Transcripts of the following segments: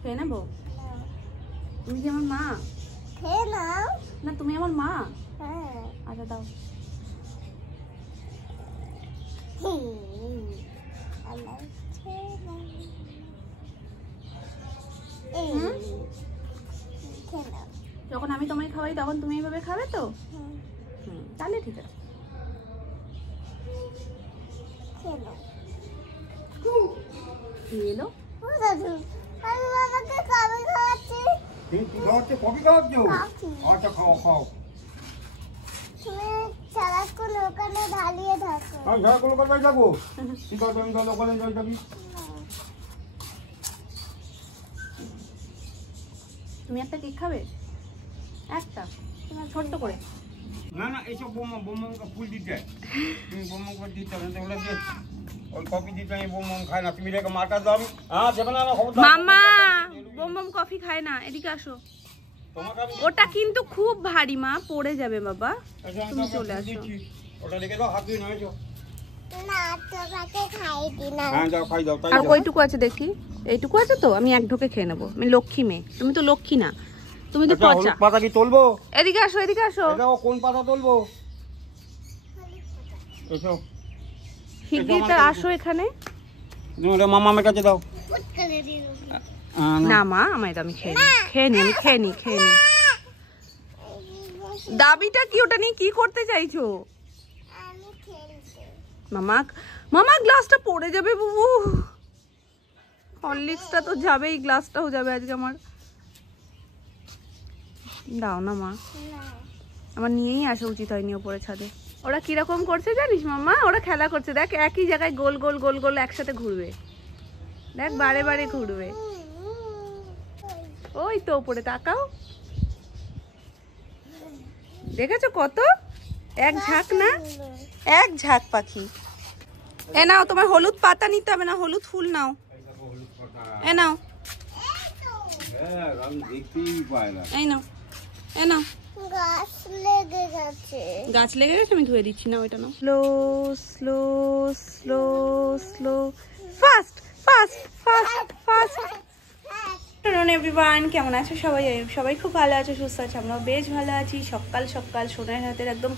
খেয়ে নেবো? তুমি কি আমার মা? না তুমি আমার মা? আচ্ছা দাও। যখন আমি তোমায় খাওয়াই তখন তুমি এইভাবে খাবে তো? তাহলে ঠিক আছে। এলো আচ্ছা খাও খাও। তুমি একটা কেক খাবে? একটা ছোট্ট করে। না না এইসব বোম ফুল দিতে তুমি বোম দিতে হবে ওগুলো দিয়ে ওই কফি দিতে আমি বোম খাই না। তুমি রেখে মাটা দাও। হ্যাঁ দেবে না না খবর। মামা বোম কফি খায় না, এদিকে আসো। ওটা কিন্তু খুব ভারী মা, পড়ে যাবে বাবা। তুমি চলে আসো। ওটা রেখে দাও, হাত ধুয়ে নিয়েছো। আর কয়টুকু আছে দেখি? এইটুকু আছে তো, আমি এক ঢোকে খেয়ে নেবো। আমি লক্ষ্মী মেয়ে, তুমি তো লক্ষ্মী না, তুমি তো পচা। পাতা কি তুলবো? এদিকে আসো, এদিকে আসো। কোন পাতা তুলবো? এসো শিগগিরটা আসো এখানে। মামা আমার কাছে দাও। না মা আমায় দাও, আমি খেয়ে নি। দাবিটা কি? ওটা নিয়ে কি করতে চাইছো? মামা মামা গ্লাসটা পড়ে যাবে বুবু। হরলিক্সটা তো যাবেই, গ্লাসটাও যাবে আজকে আমার। দাও না মা, আমার নিয়েই আসা উচিত হয়নি ওপরে ছাদে। ওরা কিরকম করছে জানিস মামা? ওরা খেলা করছে, দেখ একই জায়গায় গোল গোল গোল গোল একসাথে ঘুরবে। দেখ বারে বারে ঘুরবে। ওই তো ওপরে তাকাও, দেখেছো কত? এক ঝাঁক না, এক ঝাঁক পাখি। এ নাও, তোমার হলুদ পাতা নিতে হবে না, হলুদ ফুল নাও। এ নাও, এই নাও, এ নাও। গাছ লেগে গেছে, আমি ধুয়ে দিচ্ছি না। ওইটা নাও। Slow slow slow slow, fast fast fast fast. Everyone, কেমন আছো সবাই? সবাই খুব ভালো আছো, সুস্থ আছে, আমরাও বেশ ভালো আছি। সকাল সকাল সোনার হাতের একদম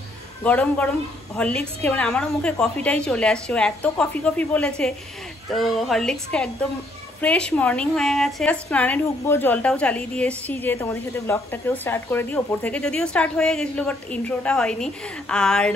গরম গরম হরলিক্স খেয়ে, মানে আমারও মুখে কফিটাই চলে আসছে। ও এত কফি কফি বলেছে, তো হরলিক্সকে একদম ফ্রেশ মর্নিং হয়ে গেছে। স্নানে ঢুকবো, জলটাও চালিয়ে দিয়ে এসেছি যে তোমাদের সাথে ব্লগটাকেও স্টার্ট করে দিই। ওপর থেকে যদিও স্টার্ট হয়ে গেছিলো, বাট ইন্ট্রোটা হয়নি। আর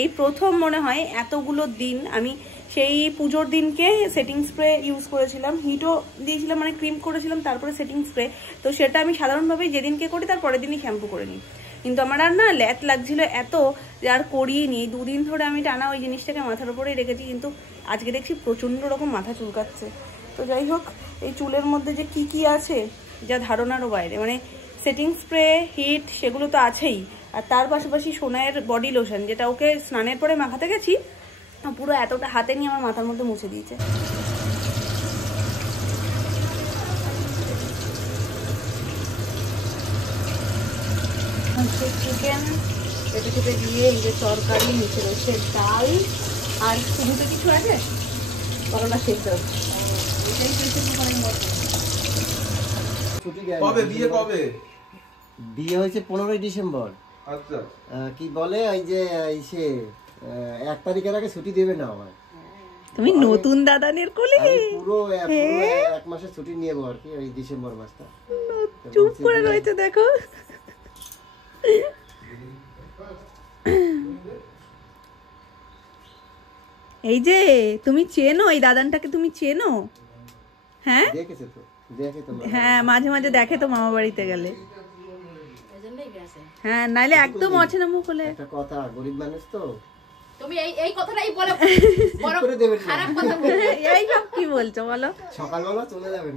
এই প্রথম মনে হয় এতগুলো দিন আমি সেই পুজোর দিনকে সেটিং স্প্রে ইউজ করেছিলাম, হিটও দিয়েছিলাম, মানে ক্রিম করেছিলাম, তারপরে সেটিং স্প্রে। তো সেটা আমি সাধারণভাবেই যেদিনকে করি তার পরের দিনই শ্যাম্পু করে নিই। কিন্তু আমার আর না ল্যাট লাগছিল এত যে আর করিয়ে নিই। 2 দিন ধরে আমি টানা ওই জিনিসটাকে মাথার উপরেই রেখেছি, কিন্তু আজকে দেখছি প্রচণ্ড রকম মাথা চুলকাচ্ছে। তো যাই হোক, এই চুলের মধ্যে যে কি কি আছে যা ধারণারও বাইরে, মানে সেটিং স্প্রে, হিট, সেগুলো তো আছেই। আর তার পাশাপাশি সোনাইয়ের বডি লোশন, যেটা ওকে স্নানের পরে মাখাতে গেছি, পুরো এতটা হাতে নিয়ে আমার মাথার মধ্যে মুছে দিয়েছে। চিকেন পেটে চেপে দিয়ে, এই যে তরকারি, নিচে রয়েছে ডাল, আর শুরুতে কিছু আছে করলা সেদ্ধ। কবে বিয়ে? কবে বিয়ে হয়েছে? 15ই ডিসেম্বর। আচ্ছা, কি বলে ওই যে সে 1 তারিখের আগে ছুটি দেবে না আমার। তুমি নতুন দাদানের কোলে পুরো 1 মাসের ছুটি নিয়ে যাবো আর কি, ওই ডিসেম্বর মাসটা। চুপ করে রয়েছে দেখো। এই যে তুমি চেনো এই দাদানটাকে? তুমি চেনো? হ্যাঁ দেখেছো তো? দেখে তো, হ্যাঁ মাঝে মাঝে দেখে তো মামা বাড়িতে গেলে। হ্যাঁ, নাইলে একদম অচেনা মুখ হলে। একটা কথা, গরিব মানুষ তো তুমি এই কথাটাই বলো, বড় খারাপ কথা এই সব কি বলছো বলো? সকালবেলা চলে যাবেন,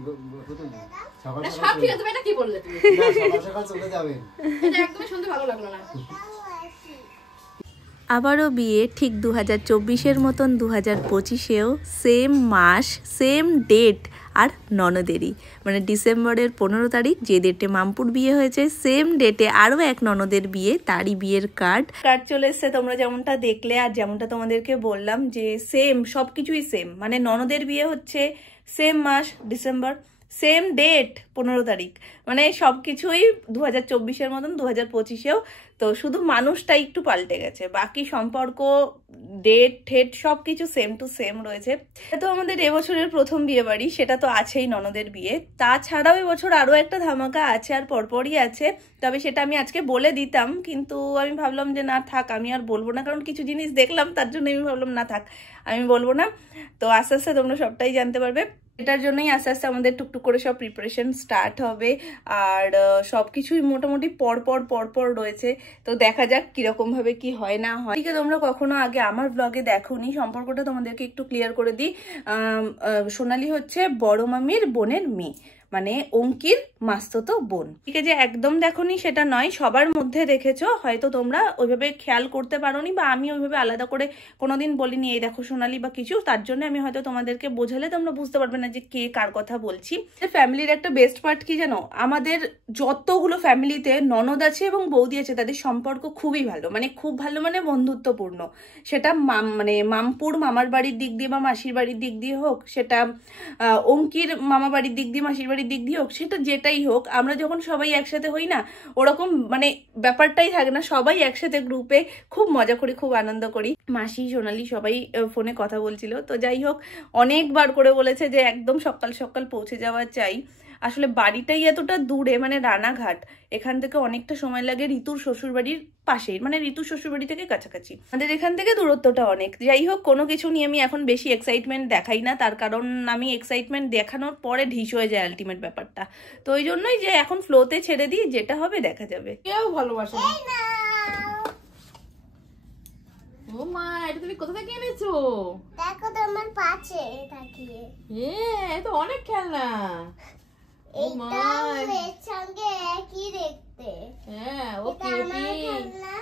সকাল সব ঠিক আছে। এটা কি বললে তুমি? না, সকাল সকাল চলে যাবেন, এটা একদমই শুনতে ভালো লাগলো না। আবারও বিয়ে, ঠিক 2024-এর মতন 2025-এও সেম মাস, সেম ডেট, আর ননদেরই, মানে ডিসেম্বরের 15 তারিখ যে ডেটে মামপুর বিয়ে হয়েছে, সেম ডেটে আরও এক ননদের বিয়ে, তারই বিয়ের কার্ড চলে এসছে। তোমরা যেমনটা দেখলে আর যেমনটা তোমাদেরকে বললাম যে সেম, সব কিছুই সেম, মানে ননদের বিয়ে হচ্ছে সেম মাস ডিসেম্বর, সেম ডেট 15 তারিখ, মানে সব কিছুই 2024-এর মতন 2025-এও। তো শুধু মানুষটাই একটু পাল্টে গেছে, বাকি সম্পর্ক ডেট ঠেট সব কিছু সেম টু সেম রয়েছে। তো আমাদের এবছরের প্রথম বিয়ে বাড়ি, সেটা তো আছেই ননদের বিয়ে। তাছাড়াও এবছর আরও একটা ধামাকা আছে, আর পরপরই আছে, তবে সেটা আমি আজকে বলে দিতাম, কিন্তু আমি ভাবলাম যে না থাক, আমি আর বলবো না, কারণ কিছু জিনিস দেখলাম তার জন্য আমি ভাবলাম না থাক, আমি বলবো না। তো আস্তে আস্তে তোমরা সবটাই জানতে পারবে। এটার জন্যই আস্তে আস্তে আমাদের টুকটুক করে সব প্রিপারেশন স্টার্ট হবে, আর সব কিছুই মোটামুটি পরপর রয়েছে। তো দেখা যাক কিরকম ভাবে কি হয় না হয়। ঠিক আছে, তোমরা কখনো আগে আমার ব্লগে দেখোনি, সম্পর্কটা তোমাদেরকে একটু ক্লিয়ার করে দিই। সোনালি হচ্ছে বড় মামির বোনের মেয়ে, মানে অঙ্কির মাস্তুতো বোন। ঠিক আছে, একদম দেখোনি সেটা নয়, সবার মধ্যে দেখেছো, হয়তো তোমরা ওইভাবে খেয়াল করতে পারোনি, বা আমি ওইভাবে আলাদা করে কোনোদিন বলিনি এই দেখো সোনালি বা কিছু, তার জন্য আমি হয়তো তোমাদেরকে বোঝালে তোমরা বুঝতে পারবে না যে কে কার কথা বলছি। ফ্যামিলির একটা বেস্ট পার্ট কি জানো, আমাদের যতগুলো ফ্যামিলিতে ননদ আছে এবং বৌদি আছে তাদের সম্পর্ক খুবই ভালো, মানে খুব ভালো, মানে বন্ধুত্বপূর্ণ। সেটা মানে মামপুর মামার বাড়ির দিক দিয়ে বা মাসির বাড়ির দিক দিয়ে হোক, সেটা অঙ্কির মামা বাড়ির দিক দিয়ে মাসির বাড়ির দিক দিয়ে হোক, সেটা যেটাই হোক, আমরা যখন সবাই একসাথে হই না, ওরকম মানে ব্যাপারটাই থাকে না। সবাই একসাথে গ্রুপে খুব মজা করি, খুব আনন্দ করি। মাসি সোনালি সবাই ফোনে কথা বলছিল। তো যাই হোক, অনেকবার করে বলেছে যে একদম সকাল সকাল পৌঁছে যাওয়া চাই। আসলে বাড়িটাই এতটা দূরে, মানে রানাঘাট, এখান থেকে অনেকটা সময় লাগে ঋতুর শ্বশুরবাড়ির পাশেই, মানে ঋতুর শ্বশুরবাড়ি থেকে কাছাকাছি, আমাদের এখান থেকে দূরত্বটা অনেক। যাই হোক, কোনো কিছু নিয়ে আমি এখন বেশি এক্সাইটমেন্ট দেখাই না, তার কারণ আমি এক্সাইটমেন্ট দেখানোর পরে ঢিস হয়ে যায় আলটিমেট ব্যাপারটা। তো ওই জন্যই যে এখন ফ্লোতে ছেড়ে দিই, যেটা হবে দেখা যাবে। কেউ ভালোবাসে না। ও মা, এটা তুমি কোথা থেকে এনেছো? দেখো তো আমার পাশে তাকিয়ে। তো অনেক খেলনা। ও মা, এর সঙ্গে একই দেখতে। হ্যাঁ, ও এটা আমার কিউটি। খেলনা।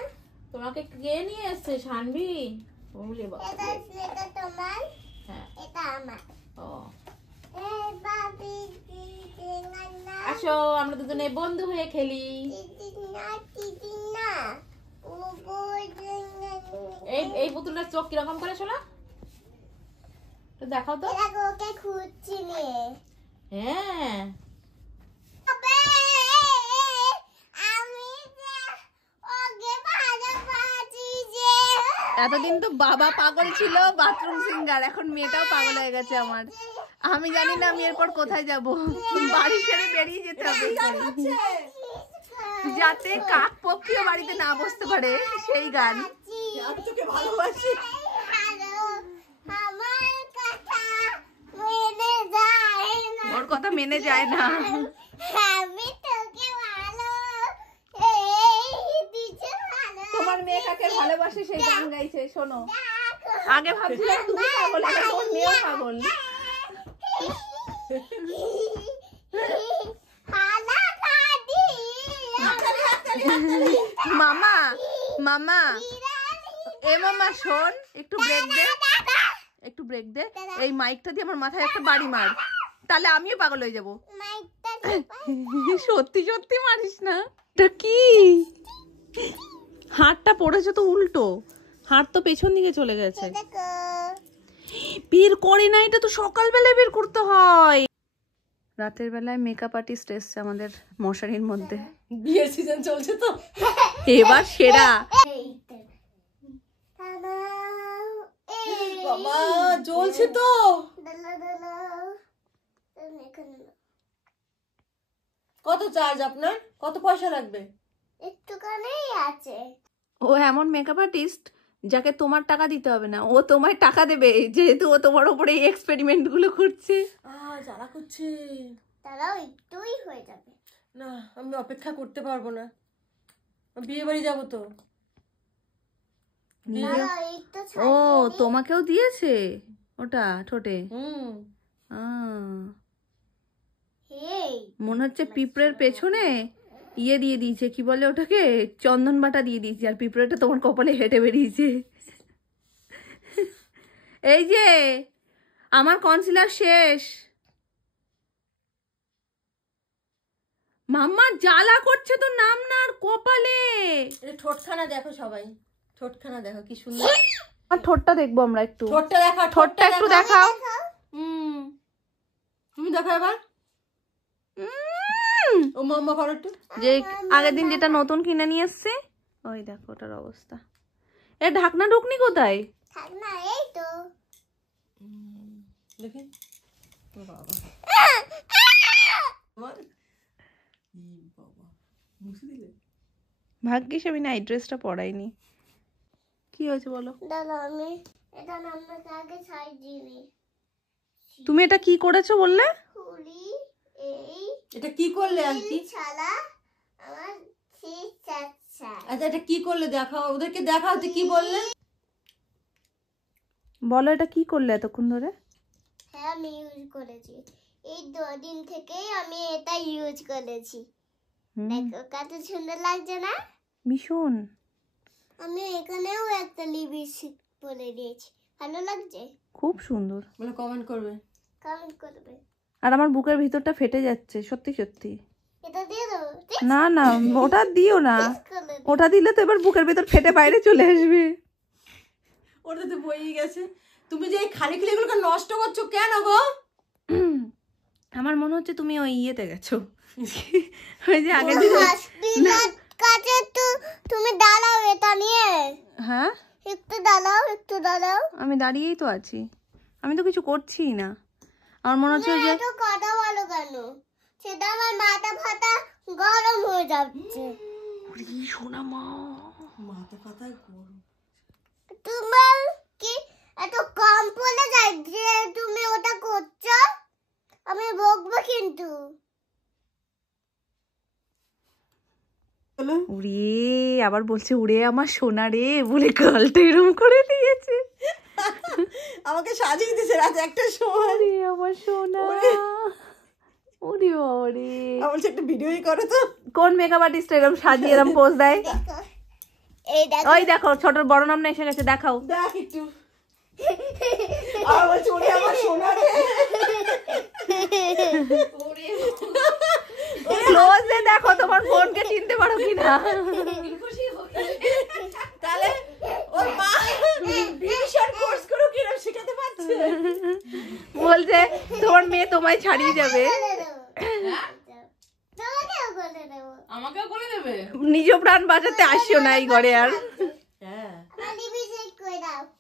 তোমাকে কে নিয়ে এসেছে? শানভি? ওলে বাবা। এটা তোমার, হ্যাঁ, এটা আমার। ও এই বাবি দিদিনা। আসো, আমরা দুজনে বন্ধু হয়ে খেলি। দিদিনা। ও বড়। এই পুতুলটার চোখ কিরকম করে শোনা? তো দেখাও তো। দেখো ওকে খুঁজছি নিয়ে। হ্যাঁ, এতদিন তো বাবা পাগল ছিল বাথরুম সিঙ্গার, এখন মেয়েটাও পাগল হয়ে গেছে আমার। আমি জানি না আমি এরপর কোথায় যাব, বাড়ি ছেড়ে বেরিয়ে যেতে হবে, যাতে কাক পক্ষীও বাড়িতে না বসতে পারে, সেই গান। আমি তোকে ভালোবাসি। ওর কথা মেনে যায় না। তোমার মেয়ে কাকে ভালোবাসে সেই গান গাইছে, শোনো। আগে ভাবছিলাম তুমি পাগল, এখন তোমার মেয়েও পাগল। মামা মামা, এ মামা শোন, একটু ব্রেক দে, একটু ব্রেক দে। এই মাইকটা দিয়ে আমার মাথায় একটা বাড়ি মার, তাহলে আমিও পাগল হয়ে যাবো। সত্যি সত্যি মারিস না। এটা কি হাতটা পড়েছে তো উল্টো, হাত তো পেছন দিকে চলে গেছে। বের করে না, এটা তো সকালবেলায় বের করতে হয়। রাতের বেলায় মেকআপ আর্টিস্ট এসছে আমাদের মশারির মধ্যে। বিয়ের সিজন চলছে তো, এবার সেরা। বাবা জ্বলছে তো। কত চার্জ আপনার? কত পয়সা লাগবে? একটুখানি আছে। ও এমন মেকআপ আর্টিস্ট যাকে তোমার টাকা দিতে হবে না, ও তোমায় টাকা দেবে, যেহেতু ও তোমার উপরে এই এক্সপেরিমেন্ট গুলো করছে। জ্বালা করছে। তারাও একটুই হয়ে যাবে। না, আমি অপেক্ষা করতে পারবো না, বিয়ে বাড়ি যাবো তো। ও তোমাকেও দিয়েছে ওটা ঠোঁটে? মনে হচ্ছে পিঁপড়ের পেছনে ইয়ে দিয়ে দিয়েছে, কি বলে ওটাকে, চন্দন বাটা দিয়ে দিয়েছে, আর পিঁপড়েটা তোমার কপালে হেঁটে বেরিয়েছে। এই যে আমার কনসিলার শেষ। মাম্মা জ্বালা করছে তো, নাম না আর কপালে। ঠোঁটখানা দেখো সবাই, ঠোঁটখানা দেখো কি সুন্দর। আর ঠোঁটটা দেখবো আমরা একটু, ঠোঁটটা দেখা, ঠোঁটটা একটু দেখাও। দেখো এবার ও মাম্মা করো একটু। যে আগের দিন যেটা নতুন কিনে নিয়ে এসছে ওই দেখো ওটার অবস্থা। এ ঢাকনা ঢুকনি কোথায়? থাক না, এই তো। দেখি ও বাবা বাবা মুছে দিলে। ভাগ্যিস আমি নাইট ড্রেসটা পরাইনি। কি হয়েছে বলো? দাদা আমি এটা আপনাকে আগে ছাই দিবি। তুমি এটা কি করেছো বললে? খুলি এই এটা কি করলে আন্টি? ছালা আমার ঠিক চাচ্ছা। আচ্ছা এটা কি করলে দেখাও, ওদেরকে দেখাও যে কি বললে। বলো এটা কি করলে এতক্ষণ ধরে? হ্যাঁ আমি ইউজ করেছি, এই 2 দিন থেকেই আমি এটা ইউজ করেছি। দেখো কত সুন্দর লাগছে না? ভীষণ। আমি এখানেও একটা লিপস্টিক পরে দিয়েছি, ভালো লাগছে? খুব সুন্দর। বলে কমেন্ট করবে। কমেন্ট করবে। আর আমার বুকের ভিতরটা ফেটে যাচ্ছে সত্যি সত্যি। এটা দিয়ে দেবো? না না ওটা দিও না, করে দে। ওটা দিলে তো এবার বুকের ভিতর ফেটে বাইরে চলে আসবে। ওটা তো বইয়ে গেছে। তুমি যে এই খালি খালি এগুলোকে নষ্ট করছো কেন গো? আমার মনে হচ্ছে তুমি ওই ইয়েতে গেছো, ওই যে আগের দিন। হসপিটাল কাছে তো তুমি দাঁড়াও এটা নিয়ে। হ্যাঁ একটু দাঁড়াও, একটু দাঁড়াও। আমি দাঁড়িয়েই তো আছি, আমি তো কিছু করছিই না। আমার মনে হচ্ছে ওই যে এত কথা বলো কেন? সেটা আমার মাথা ফাটা গরম হয়ে যাচ্ছে। শোনা মা, মাথা পাতা গরম। তোমার কি এত কম পড়ে যায় যে তুমি ওটা করছো? আমি বকবো কিন্তু। উড়ে আবার বলছে উড়ে আমার সোনা রে বলে গালটা এরম করে দিয়েছে। আমাকে সাজিয়ে দিয়েছে রাত একটার সময়। আরে আমার সোনা, ওরে ওরে। আমার একটা ভিডিওই করো তো। কোন মেকআপ আর্টিস্ট এরম সাজিয়ে এরম পোজ দেয়? দেখো, এই দেখো। ওই দেখো ছোটর বড় নাম না এসে গেছে, দেখাও। দেখ একটু। আর বলছে ওরে আমার সোনা রে। ক্লোজে দেখো তোমার বোনকে চিনতে পারো কিনা। তাহলে ওর মা বিউটিশিয়ান কোর্স করো কিরম শেখাতে পারছে। বলছে তোমার মেয়ে তোমায় ছাড়িয়ে যাবে। বলে দেবো। তোমাকেও বলে দেবো। আমাকেও করে দেবে। নিজ প্রাণ বাঁচাতে আসিও না এই ঘরে আর। হ্যাঁ আমার লিপস্টিক কই দাও?